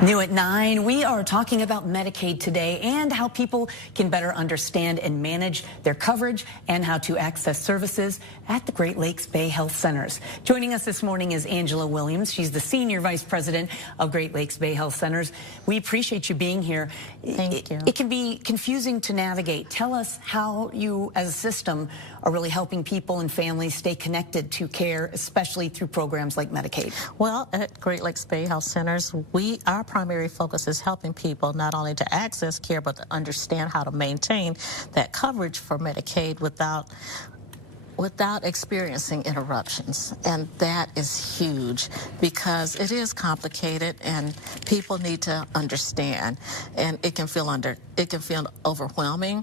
New at 9, we are talking about Medicaid today and how people can better understand and manage their coverage and how to access services at the Great Lakes Bay Health Centers. Joining us this morning is Angela Williams. She's the Senior Vice President of Great Lakes Bay Health Centers. We appreciate you being here. Thank you. It can be confusing to navigate. Tell us how you, as a system, are really helping people and families stay connected to care, especially through programs like Medicaid. Well, at Great Lakes Bay Health Centers, our primary focus is helping people not only to access care, but to understand how to maintain that coverage for Medicaid without experiencing interruptions. And that is huge because it is complicated and people need to understand, and it can feel overwhelming.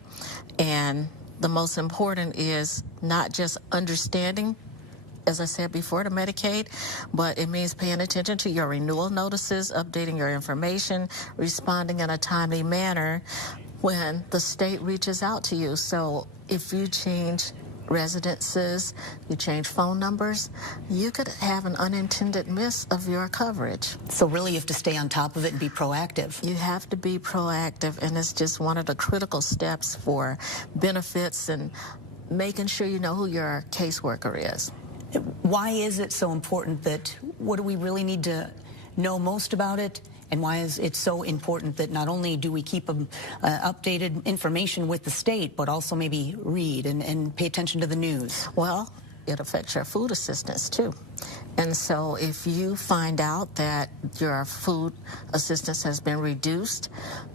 And the most important is not just understanding, as I said before, to Medicaid, but it means paying attention to your renewal notices, updating your information, responding in a timely manner when the state reaches out to you. So if you change residences, you change phone numbers, you could have an unintended miss of your coverage. So really you have to stay on top of it and be proactive. You have to be proactive, and it's just one of the critical steps for benefits and making sure you know who your caseworker is. Why is it so important what do we really need to know most about it? And why is it so important that not only do we keep updated information with the state, but also maybe read and pay attention to the news? Well, it affects your food assistance too. And so if you find out that your food assistance has been reduced,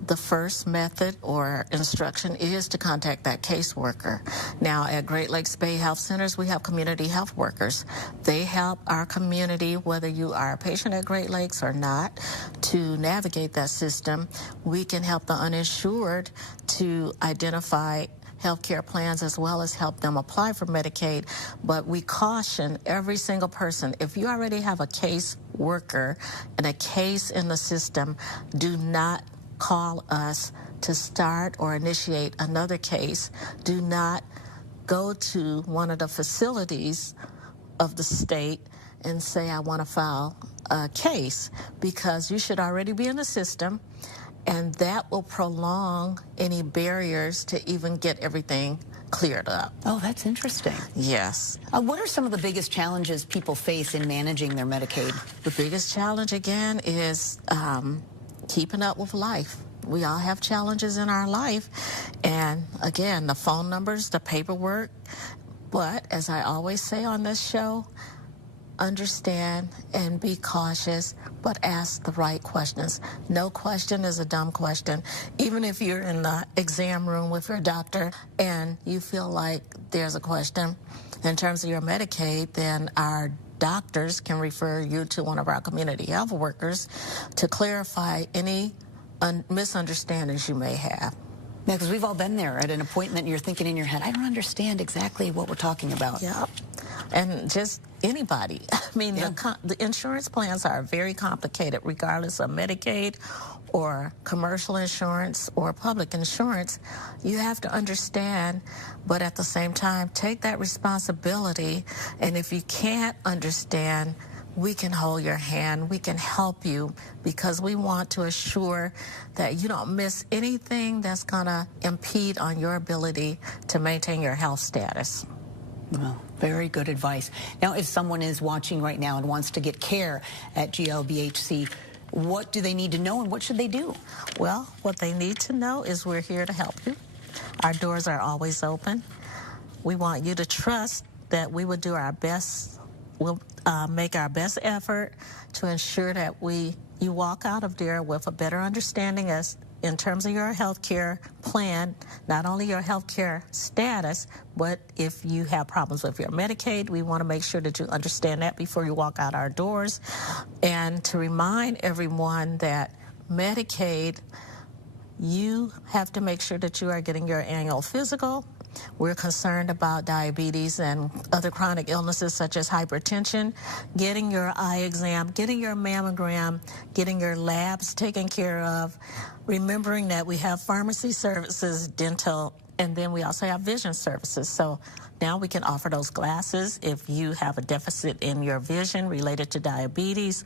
the first method or instruction is to contact that caseworker. Now, at Great Lakes Bay Health Centers, we have community health workers. They help our community, whether you are a patient at Great Lakes or not, to navigate that system. We can help the uninsured to identify healthcare plans as well as help them apply for Medicaid. But we caution every single person, if you already have a case worker and a case in the system, do not call us to start or initiate another case. Do not go to one of the facilities of the state and say, I want to file a case, because you should already be in the system, and that will prolong any barriers to even get everything cleared up. Oh, that's interesting. Yes. What are some of the biggest challenges people face in managing their Medicaid? The biggest challenge, again, is keeping up with life. We all have challenges in our life. And, again, the phone numbers, the paperwork. But, as I always say on this show, understand and be cautious, but ask the right questions. No question is a dumb question. Even if you're in the exam room with your doctor and you feel like there's a question in terms of your Medicaid, then our doctors can refer you to one of our community health workers to clarify any misunderstandings you may have. Yeah, because we've all been there at an appointment and you're thinking in your head, I don't understand exactly what we're talking about. Yeah. And just anybody. I mean, yeah. The insurance plans are very complicated, regardless of Medicaid or commercial insurance or public insurance. You have to understand, but at the same time, take that responsibility. And if you can't understand, we can hold your hand, we can help you, because we want to assure that you don't miss anything that's going to impede on your ability to maintain your health status. Well, very good advice. Now, if someone is watching right now and wants to get care at GLBHC, what do they need to know and what should they do? Well, what they need to know is we're here to help you. Our doors are always open. We want you to trust that we will do our best. We'll make our best effort to ensure that you walk out of there with a better understanding as in terms of your health care plan, not only your health care status, but if you have problems with your Medicaid, we want to make sure that you understand that before you walk out our doors. And to remind everyone that Medicaid, you have to make sure that you are getting your annual physical. We're concerned about diabetes and other chronic illnesses such as hypertension, getting your eye exam, getting your mammogram, getting your labs taken care of, remembering that we have pharmacy services, dental And then we also have vision services. So now we can offer those glasses if you have a deficit in your vision related to diabetes.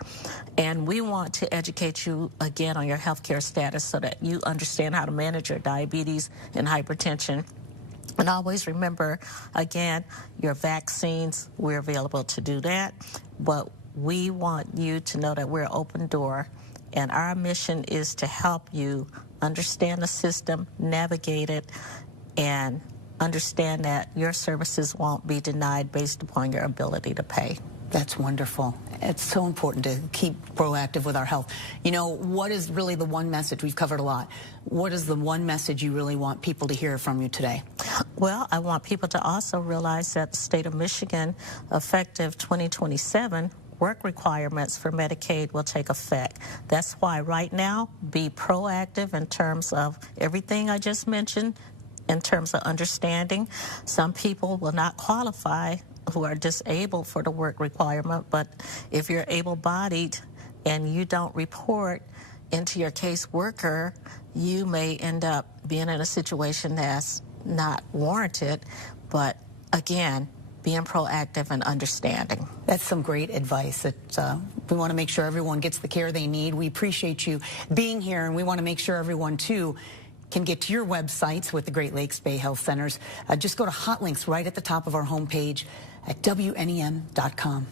And we want to educate you again on your healthcare status so that you understand how to manage your diabetes and hypertension. And always remember, again, your vaccines, we're available to do that. But we want you to know that we're an open door. And our mission is to help you understand the system, navigate it, and understand that your services won't be denied based upon your ability to pay. That's wonderful. It's so important to keep proactive with our health. You know, what is really the one message? We've covered a lot. What is the one message you really want people to hear from you today? Well, I want people to also realize that the state of Michigan, effective 2027, work requirements for Medicaid will take effect. That's why right now, be proactive in terms of everything I just mentioned, in terms of understanding. Some people will not qualify who are disabled for the work requirement, but if you're able-bodied and you don't report into your caseworker, you may end up being in a situation that's not warranted. But again, being proactive and understanding. That's some great advice. That we want to make sure everyone gets the care they need. We appreciate you being here, and we want to make sure everyone, too, can get to your websites with the Great Lakes Bay Health Centers. Just go to hot links right at the top of our homepage at WNEM.com.